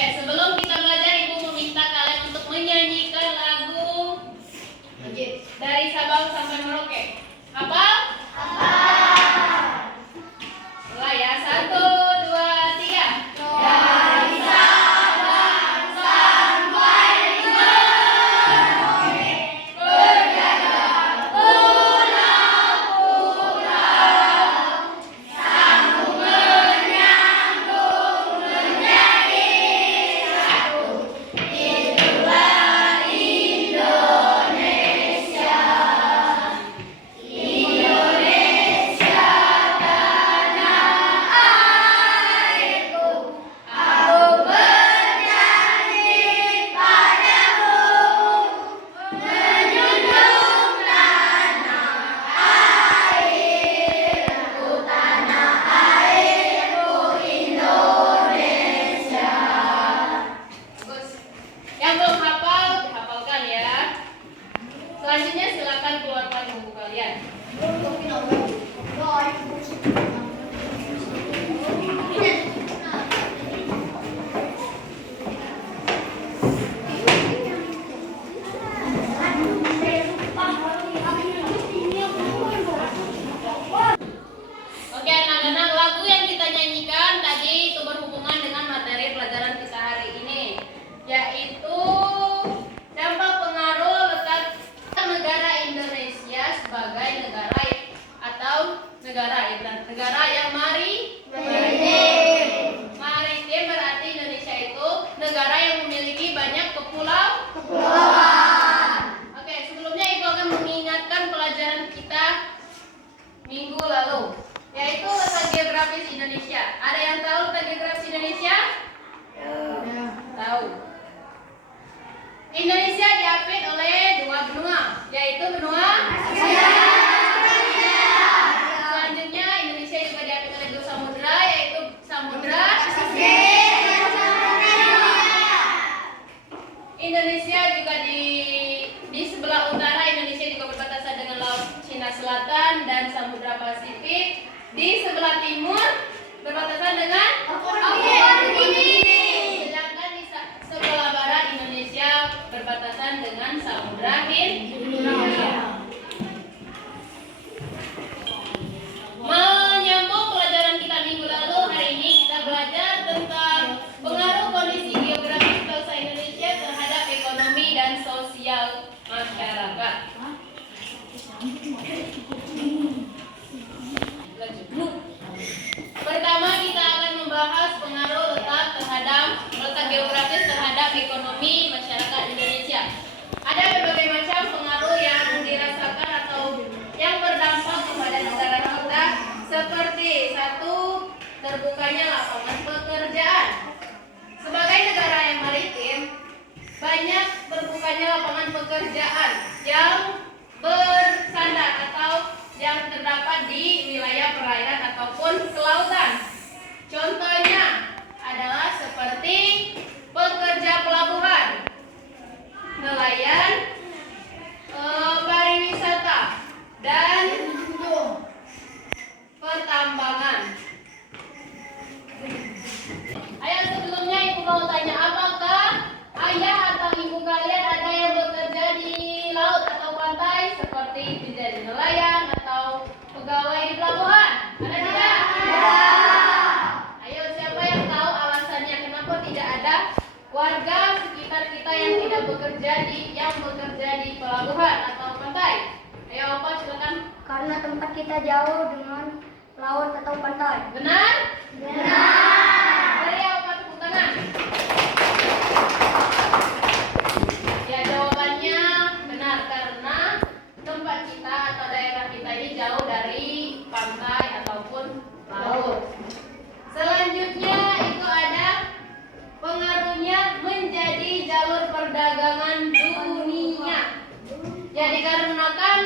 Oke, sebelum kita belajar, Ibu meminta kalian untuk menyanyikan lagu dari Sabang sampai Merauke. Hafal? Mulai ya, 1, 2, 3. Dari Sabang sampai Merauke, berjalan pulau-pulau, sambung menyambung menjadi satu. Itulah Indonesia. Indonesia tanah airku, aku berjanji padamu, menjunjung tanah airku Indonesia. Bagus. Yang belum hafal, dihafalkan ya. Selanjutnya silakan keluarkan buku kalian. Oke anak-anak, lagu yang kita nyanyikan tadi itu berhubungan dengan materi pelajaran kita hari ini, yaitu dampak pengaruh letak negara Indonesia sebagai negara atau negara yang maritim berarti Indonesia itu negara yang memiliki banyak kepulauan. Oke, sebelumnya Ibu akan mengingatkan pelajaran kita minggu lalu, yaitu letak geografis Indonesia. Ada yang tahu letak geografis Indonesia? Tahu. Indonesia diapit oleh 2 benua, yaitu benua Asia. Selanjutnya Indonesia juga diapit oleh 2 samudra, yaitu Samudra Pasifik dan Samudra. Indonesia juga di sebelah utara Indonesia juga berbatasan dengan Laut Cina Selatan dan Samudra Pasifik. Di sebelah timur berbatasan dengan Papua Nugini. Sedangkan di sebelah barat Indonesia berbatasan dengan Samudra Hindia. Menyambung pelajaran kita minggu lalu, hari ini kita belajar tentang pengaruh kondisi geografis bangsa Indonesia terhadap ekonomi dan sosial masyarakat. Pertama kita akan membahas pengaruh letak geografis terhadap ekonomi masyarakat Indonesia. Ada berbagai macam pengaruh yang dirasakan atau yang berdampak kepada negara kita, seperti 1, terbukanya lapangan pekerjaan. Sebagai negara yang maritim, banyak terbukanya lapangan pekerjaan yang bersandar atau yang terdapat di wilayah perairan ataupun kelautan. Contohnya adalah seperti pekerja pelabuhan, nelayan, pariwisata, dan pertambangan. Ayo sebelumnya Ibu mau tanya, apakah ayah atau ibu kalian ada yang bekerja di laut atau pantai seperti menjadi nelayan atau pegawai di pelabuhan? Ada tidak? Ayo siapa yang tahu alasannya kenapa tidak ada warga sekitar kita yang tidak bekerja di pelabuhan atau pantai? Ayo Opa silakan. Karena tempat kita jauh dengan laut atau pantai. Benar? Benar. Beri Opa tepuk tangan. Ya, jawabannya benar karena tempat kita atau daerah kita ini jauh dari pantai ataupun laut. Selanjutnya itu ada pengaruhnya menjadi jalur perdagangan dunia. Ya, dikarenakan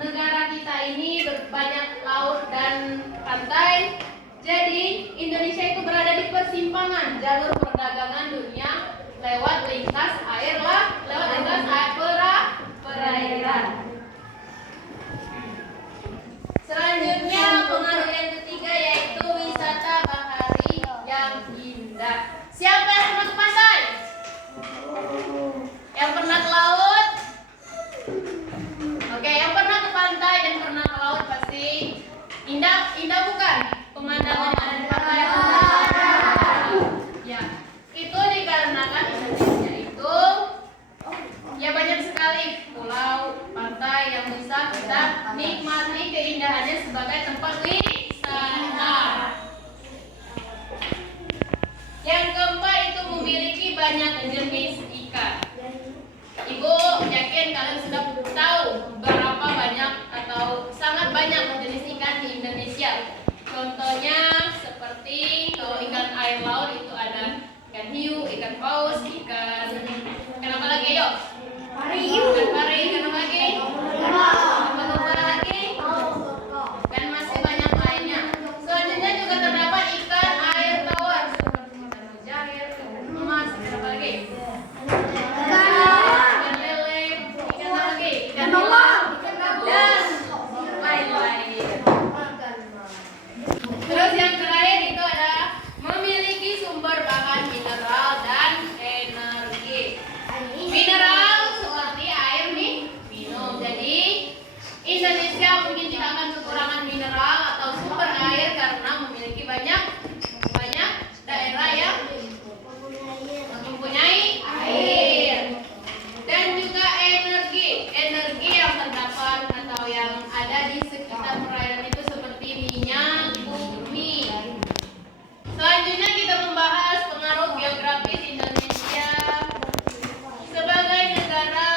negara kita ini banyak laut dan pantai, jadi Indonesia itu berada di persimpangan jalur perdagangan dunia lewat lintas air perairan. Selanjutnya pengaruh yang ketiga yaitu wisata bahari yang indah. Siapa yang pernah ke pantai? banyak jenis ikan. Ibu yakin kalian sudah tahu berapa banyak atau sangat banyak jenis ikan di Indonesia. Contohnya seperti kalau ikan air laut itu ada ikan hiu, ikan paus, ikan apa lagi yuk? Ikan pari, ikan apa lagi? Apa lagi? Dan masih banyak lainnya. Selanjutnya juga terdapat ikan air tawar seperti ikan mujair, ikan emas, ikan apa lagi? Ikan lele, ikan apa lagi? Ikan nila, dan lain-lain. Terus yang terakhir itu ada memiliki sumber bahan mineral dan energi. Mineral seperti air minum. Jadi Indonesia mungkin tidak akan kekurangan mineral atau sumber air karena memiliki banyak daerah yang mempunyai air. Dan juga energi yang terdapat atau yang ada di sekitar perairan itu seperti minyak bumi. Selanjutnya kita membahas pengaruh geografis Indonesia sebagai negara.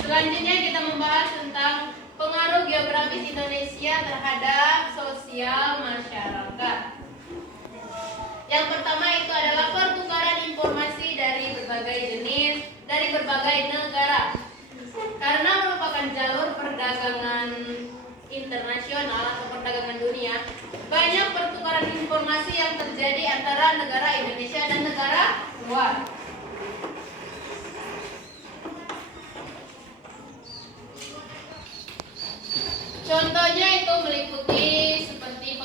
Selanjutnya kita membahas tentang pengaruh geografis Indonesia terhadap sosial masyarakat. Yang pertama itu adalah pertukaran informasi dari berbagai jenis, dari berbagai negara. Karena merupakan jalur perdagangan internasional atau perdagangan dunia, banyak pertukaran informasi yang terjadi antara negara Indonesia dan negara luar. Contohnya itu meliputi seperti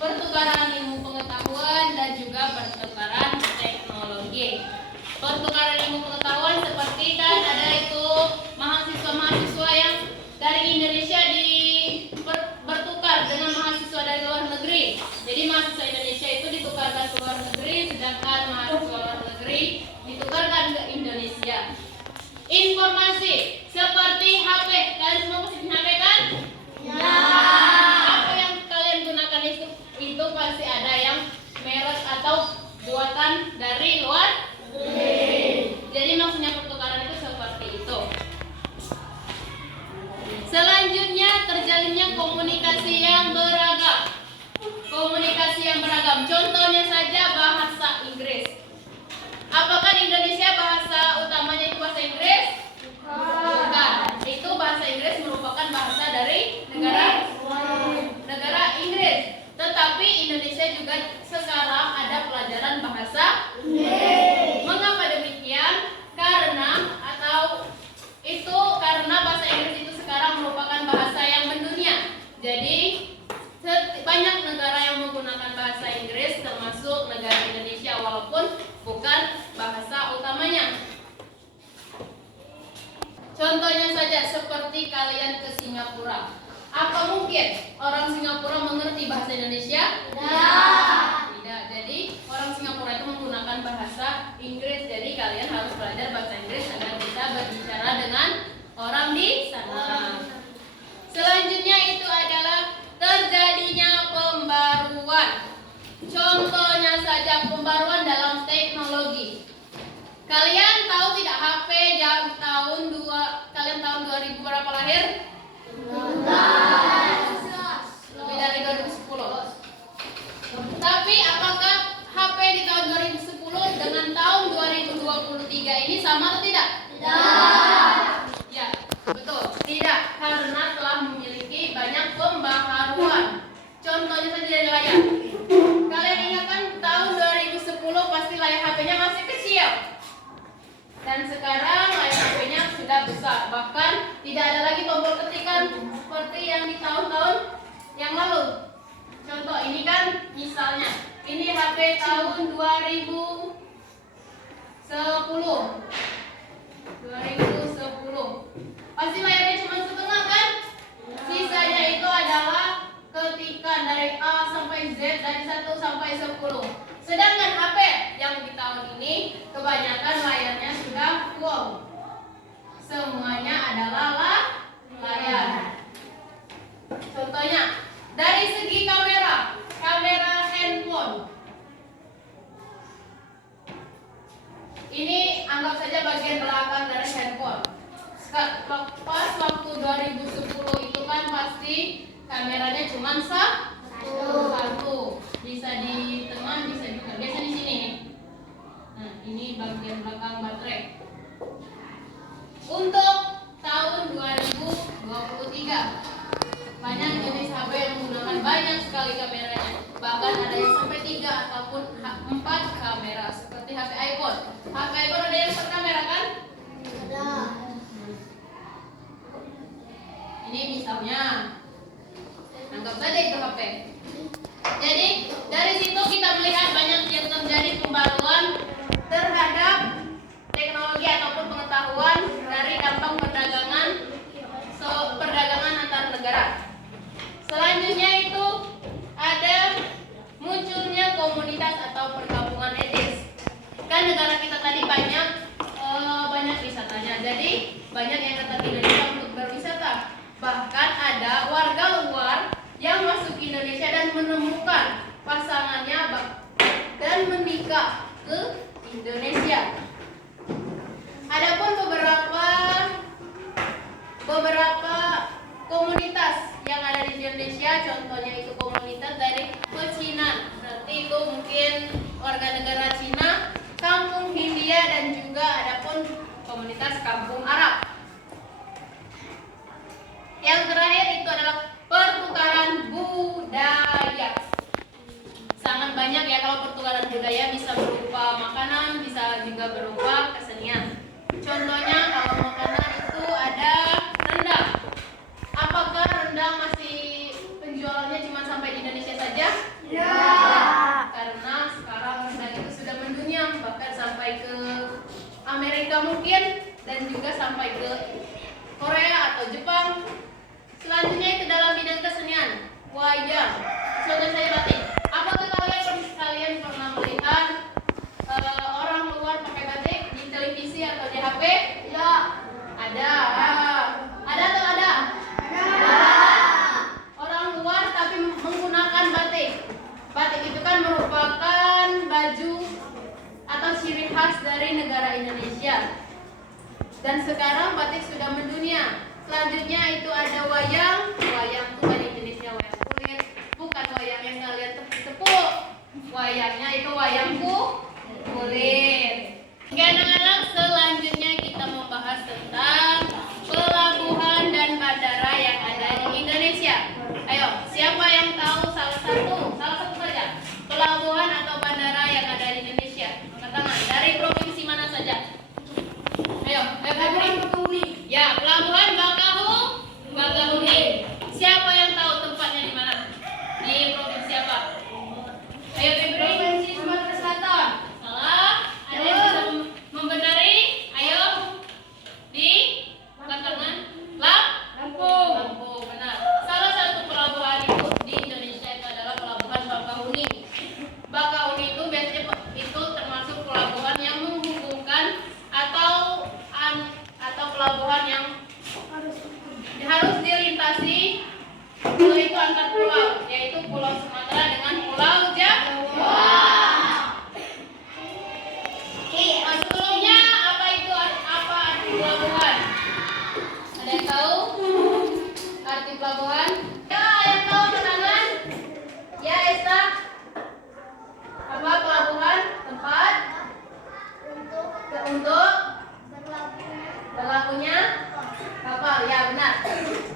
pertukaran ilmu pengetahuan dan juga pertukaran teknologi. Pertukaran ilmu pengetahuan seperti kan ada itu mahasiswa-mahasiswa yang dari Indonesia bertukar dengan mahasiswa dari luar negeri. Jadi mahasiswa Indonesia itu ditukarkan ke luar negeri, sedangkan mahasiswa luar negeri ditukarkan ke Indonesia. Informasi seperti HP, kalian semua pasti punya HP kan? Apa yang kalian gunakan itu pasti ada yang merek atau buatan dari luar. Jadi maksudnya pertukaran itu seperti itu. Selanjutnya terjalinnya komunikasi yang beragam. Komunikasi yang beragam. Contohnya saja bahasa Inggris. Apakah di Indonesia bahasa utamanya itu bahasa Inggris? Bukan. Itu bahasa Inggris merupakan bahasa dari negara Inggris. Tetapi Indonesia juga sekarang ada pelajaran bahasa Inggris. Mengapa demikian? Karena bahasa Inggris itu sekarang merupakan bahasa yang mendunia. Jadi banyak negara yang menggunakan bahasa Inggris, termasuk negara Indonesia, walaupun bukan bahasa utamanya. Contohnya saja seperti kalian ke Singapura. Apa mungkin orang Singapura mengerti bahasa Indonesia? Tidak. Jadi orang Singapura itu menggunakan bahasa Inggris. Jadi kalian harus belajar bahasa Inggris agar bisa berbicara dengan orang di sana. Selanjutnya itu adalah terjadinya pembaruan. Contohnya saja pembaruan dalam teknologi. Kalian tahu tidak HP kalian tahun 2000 berapa lahir? 12. Lebih dari 2010. Tapi apakah HP di tahun 2010 dengan tahun 2023 ini sama atau tidak? Tidak. Ya, betul. Tidak, karena telah memiliki banyak pembaharuan. Contohnya saja dari layar. Kalian ingat kan tahun 2010 pasti layar HP-nya masih kecil. Dan sekarang layar HP-nya sudah besar. Bahkan tidak ada lagi tombol ketikan seperti yang di tahun-tahun yang lalu. Contoh ini kan misalnya ini HP tahun 2010. Pasti layarnya cuma setengah kan? Sisanya itu adalah ketikan dari A sampai Z, dari 1 sampai 10. Sedangkan HP yang di tahun ini kebanyakan layarnya sudah full. Semuanya adalah layar. Contohnya dari segi kamera handphone. Ini anggap saja bagian belakang dari handphone. Pas waktu 2010 itu kan pasti kameranya cuma satu. Bisa di tengah, bisa juga. Biasa di sini nih. Nah, ini bagian belakang baterai. Untuk tahun 2023 banyak jenis HP yang menggunakan banyak sekali kameranya. Bahkan ada yang sampai 3 ataupun 4 kamera seperti HP iPhone. HP iPhone ada yang 4 kamera kan? Ada. Ini misalnya, anggap saja itu HP. Jadi dari situ kita melihat banyak yang terjadi pembaruan terhadap teknologi ataupun pengetahuan dari dampak perdagangan antar negara. Selanjutnya itu ada munculnya komunitas atau perkampungan etis. Kan negara kita tadi banyak wisatanya. Jadi banyak yang datang ke Indonesia untuk berwisata. Bahkan ada warga luar yang masuk ke Indonesia dan menemukan pasangannya dan menikah ke Indonesia. Adapun beberapa komunitas yang ada di Indonesia, contohnya itu komunitas dari pecinan. Berarti itu mungkin warga negara Cina, kampung Hindia, dan juga adapun komunitas kampung Arab. Yang terakhir itu adalah pertukaran budaya. Sangat banyak ya kalau pertukaran budaya, bisa berupa makanan, bisa juga berupa kesenian. Contohnya kalau makanan itu ada rendang. Apakah rendang masih penjualannya cuma sampai di Indonesia saja? Ya. Karena sekarang rendang itu sudah mendunia, bahkan sampai ke Amerika mungkin, dan juga sampai ke Korea atau Jepang. Selanjutnya itu dalam bidang kesenian, wayang. Contoh saya batik. Apakah kalian pernah melihat orang luar pakai batik di televisi atau di HP? Ya. Ada. Ada atau ada? Ada. Orang luar tapi menggunakan batik. Batik itu kan merupakan baju atau ciri khas dari negara Indonesia. Dan sekarang batik sudah mendunia. Selanjutnya itu ada wayang. Wayang itu banyak jenisnya, wayang kulit. Bukan wayang yang kalian tepuk-tepuk. Wayangnya itu wayang kulit. Oke anak-anak, selanjutnya kita membahas tentang pelabuhan dan bandara yang ada di Indonesia. Ayo, siapa yang tahu salah satu saja pelabuhan atau bandara yang ada di Indonesia? Angkat tangan. Dari provinsi mana saja? Ayo, Bakahuni. Ya, pelabuhan Bakahuni. Siapa yang tahu tempatnya di mana? Di provinsi apa? Ayo, Febri. Provinsi Sumatera Selatan. Salah. Ada yang bisa membenari? Ayo. Di angkat tangan. Lampung. Benar. Salah satu pelabuhan itu di Indonesia itu adalah pelabuhan Bakahuni. Bakahuni itu biasanya itu termasuk pelabuhan yang menghubungkan atau pelabuhan yang harus dilintasi yaitu antar pulau, yaitu Pulau Sumatera dengan Pulau Jawa. Sebelumnya apa arti pelabuhan? Ada yang tahu arti pelabuhan? Ya, yang tahu angkat tangan. Ya, Esta. Apa pelabuhan? Tempat untuk berlabuhnya kapal. Ya, benar.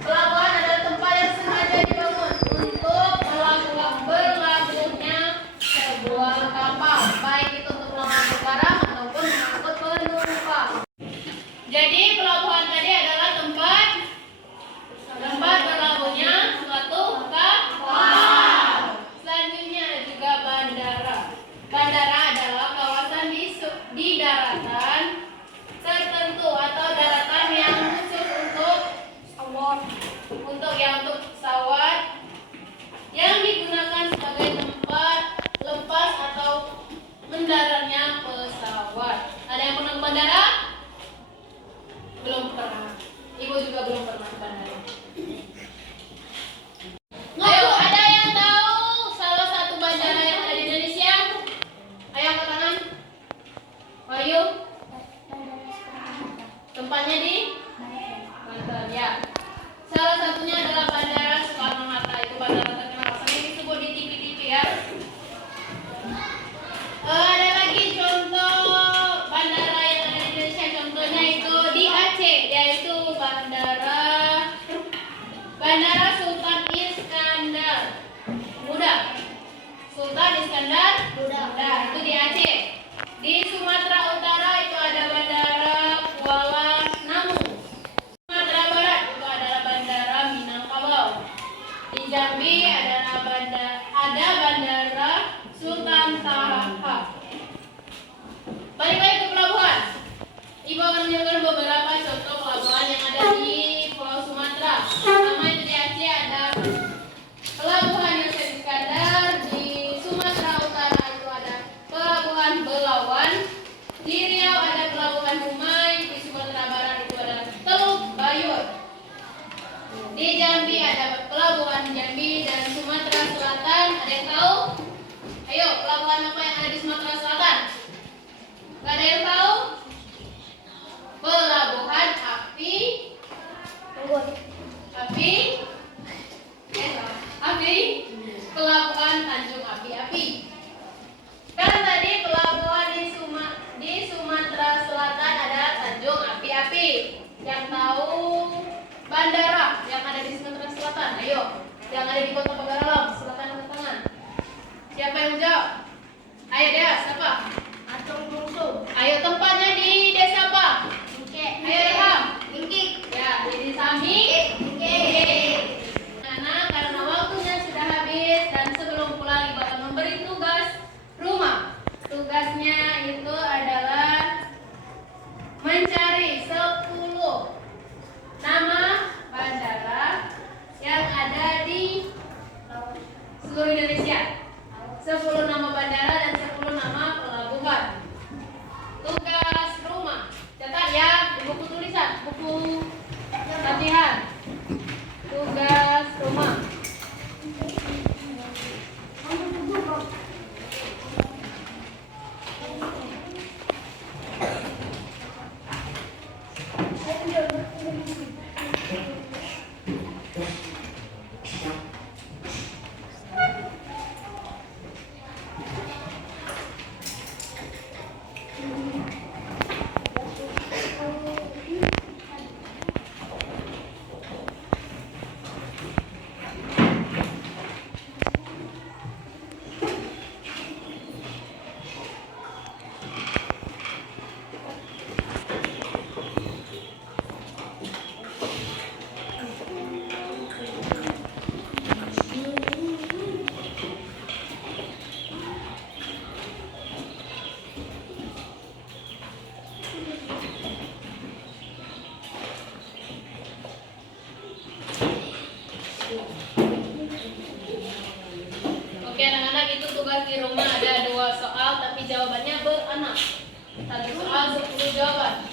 Pelabuhan adalah tempat yang sengaja dibangun untuk berlabuhnya sebuah kapal, baik itu untuk mengangkut barang ataupun mengangkut penumpang. Jadi pelabuhan tadi adalah tempat berlabuhnya suatu kapal. Selanjutnya ada juga bandara. Bandara adalah kawasan di daratan tertentu atau daratan yang khusus untuk pesawat yang digunakan sebagai tempat lepas atau mendaratnya pesawat. Ada yang pernah ke bandara? Belum pernah. Ibu juga belum pernah ke bandara. Ayo, ada yang tahu salah satu bandara yang ada di Indonesia? Ayo angkat tangan. Ayo. Iskandar Muda. Itu di Aceh. Di Sumatera Utara itu ada Bandara Kuala Namu. Sumatera Barat itu adalah Bandara Minangkabau. Di Jambi adalah Bandara Sultan Taha. Balik-balik ke pelabuhan. Ibu akan menunjukkan beberapa contoh pelabuhan yang ada di Pulau Sumatera. Pertama itu di Aceh ada Pelabuhan Yosef Iskandar. Di Sumatera Utara itu ada Pelabuhan Belawan. Di Riau ada Pelabuhan Humai. Di Sumatera Barat itu ada Teluk Bayur. Di Jambi ada Pelabuhan Jambi. Dan Sumatera Selatan ada yang tahu? Ayo, pelabuhan apa yang ada di Sumatera Selatan? Gak ada yang tahu? Pelabuhan Api. Pelabuhan Tanjung Api-Api. Kan tadi pelabuhan di Sumatera Selatan ada Tanjung Api-Api. Yang tahu bandara yang ada di Sumatera Selatan? Ayo, yang ada di Kota Pagaralam, silakan angkat tangan. Siapa yang jawab? Ayo deh, siapa? Ayo, tempatnya di desa apa? Ayo Ilham. Ya, di Samping. Karena waktunya sudah habis dan sebelum pulang Ibu akan memberi tugas rumah. Tugasnya itu adalah mencari 10 nama bandara yang ada di seluruh Indonesia. 10 nama bandara dan 10 nama pelabuhan. Tugas rumah. Catat ya, di buku tulisan, buku latihan. Tugas rumah. Oke anak-anak, itu tugas di rumah. Ada 2 soal tapi jawabannya beranak. 1 soal 10 jawaban.